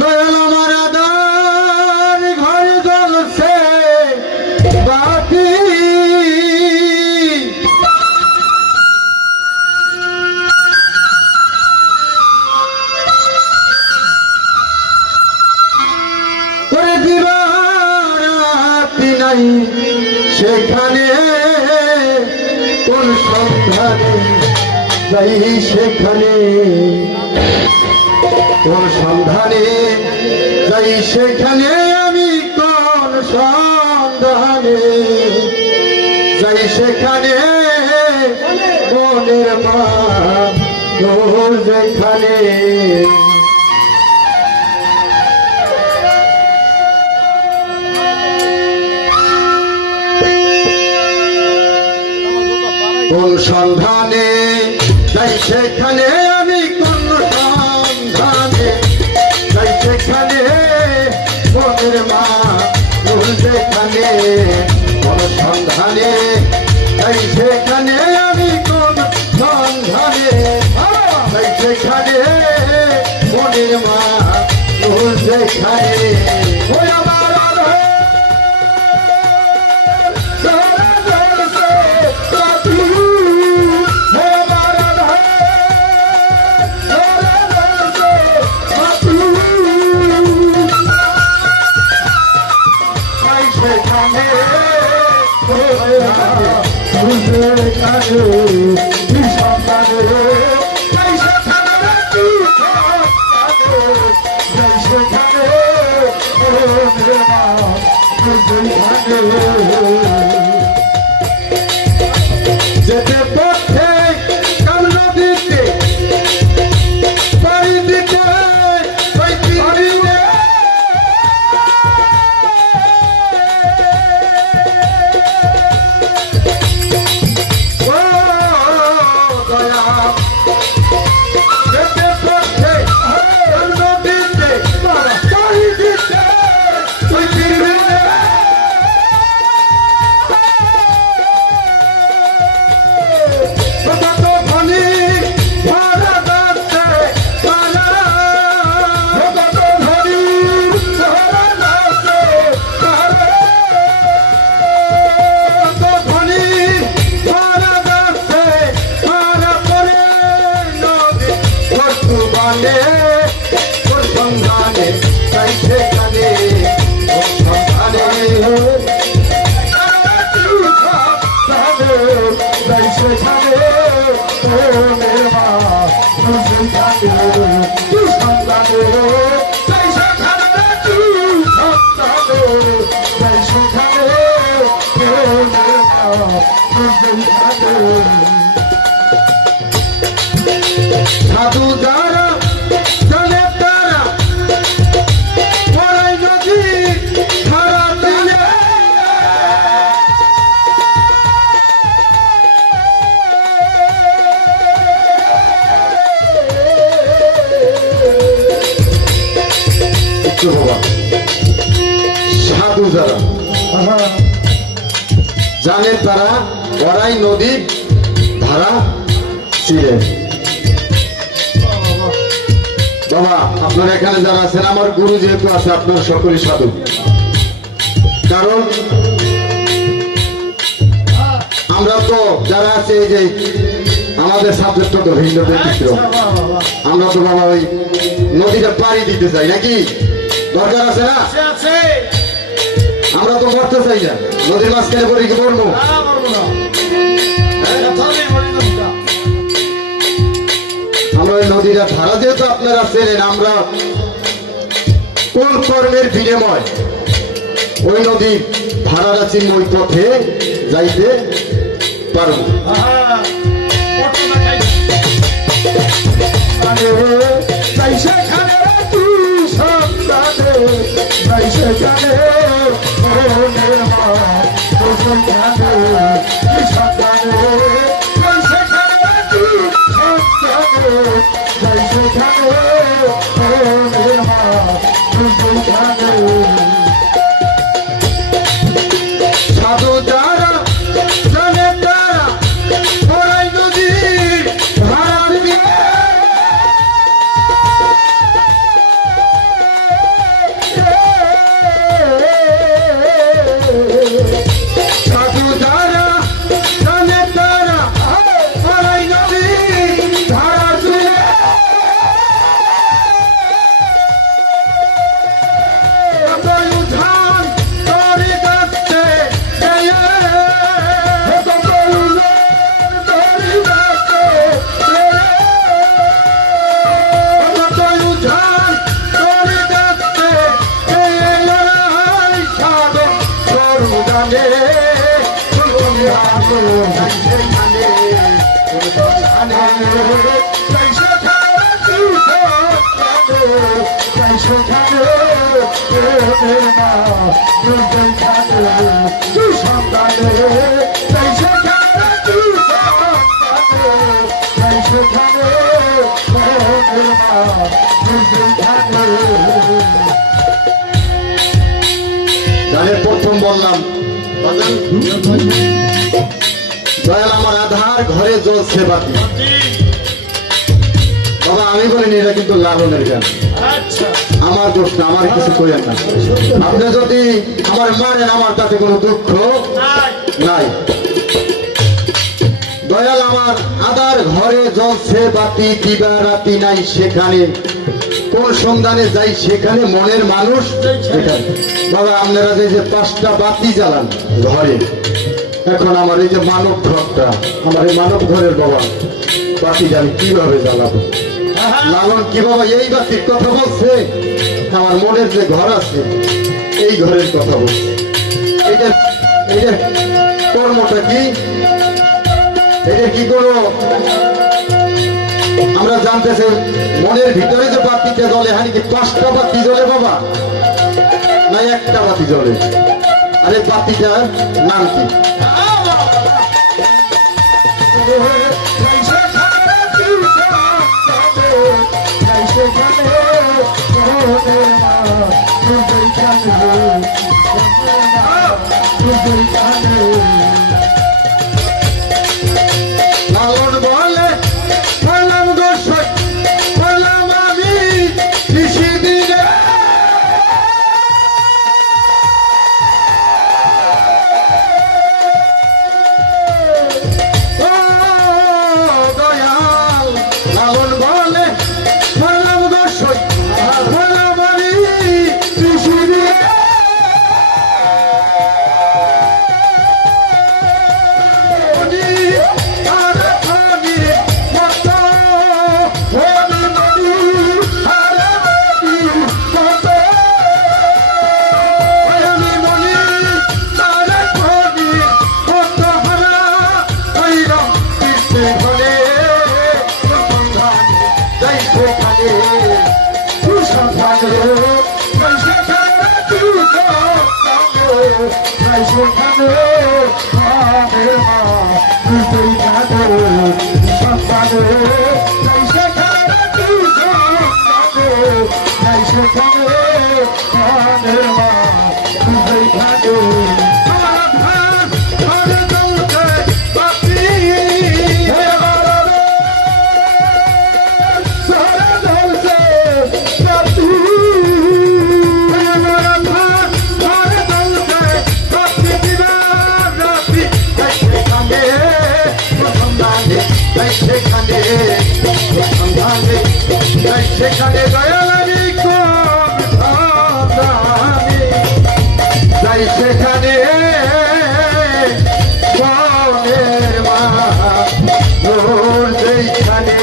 দয়াল আমার আদার ঘর জ্বলছে বাতি, করে দিবারাতি নাই সেখানে, কোন সন্ধানে যাই সেখানে, কোন সন্ধানে যাই সেখানে, আমি কোন সন্ধানে যাই সেখানে, মনের মা তোর যেখানে। কোন সন্ধানে যাই সেখানে, আমি কোন সন্ধানে যাই সেখানে, মনের মা তোর যেখানে, কোন সন্ধানে যাই সেখানে, আমি কোন সন্ধানে যাই সেখানে, মনের মা তোর যেখানে। ওই আমার যেতে পথে কান্দ দিতে পারি দিতে সাধু যারা জানে তারা পড়াই নদী ধারা দিলে, সাধু যারা জানে তারা পড়াই নদী ধারা ছিলেন। বাবা আপনারা এখানে যারা আছেন, আমার গুরু যেহেতু আছে, আপনারা সকলেই সাধু। কারণ আমরা তো যারা আছে এই যে আমাদের সাবজেক্ট তো হিন্দুদের চিত্র, আমরা তো বাবা ওই নদীটা পাড়ি দিতে চাই নাকি, দরকার আছে না? আমরা তো মরতে চাই না, নদীর মাঝখানে পড়ে কি পড়বো? আমরা ওই নদীটা ধারা যেহেতু আপনারা চেনেন, আমরা কোন কর্মের বিনিময় ওই নদী ধারাটা চিহ্ন ওই পথে যাইতে পারবো। সাধু যারা জানে তারা পড়াই নদী ধারা গানের প্রথম বললাম দয়াল আমার আধার ঘরে জ্বলছে বাতি। বাবা আমি বলিনি, এটা কিন্তু লালনের গান, আমার দোষ না, আমার কিছু করেন না। আপনি যদি আমার মানেন আমার তাতে কোনো দুঃখ নাই। দয়াল আমার আধার ঘরে জ্বলছে বাতি, দিবা রাতি নাই সেখানে, কোন সন্ধানে যাই সেখানে মনের মানুষ সেখানে। বাবা আপনারা যে 5টা বাতি জ্বালান ঘরে, এখন আমার এই যে মানব ঘরটা, আমার এই মানব ঘরের বাবা বাতিটা আমি কিভাবে জ্বালাবো? লালন কি বাবা এই বাতির কথা বলছে? আমার মনের যে ঘর আছে এই ঘরের কথা বলছে। এটা এটা কর্মটা কি? এটা কি করো? আমরা জানতেছি মনের ভিতরে যে বাতিটা জ্বলে, হ্যাঁ কি 5টা বাতি জ্বলে বাবা, না একটা বাতি জ্বলে? আরে বাতিটার নাম কি? লালন বলে বললাম গো বললাম আমি কৃষি দিনে দয়াল। লালন বলে বললাম গো বললাম আমি কৃষি দিনে সেখানে দয়ালারি যাই সেখানে মনের মা সেইখানে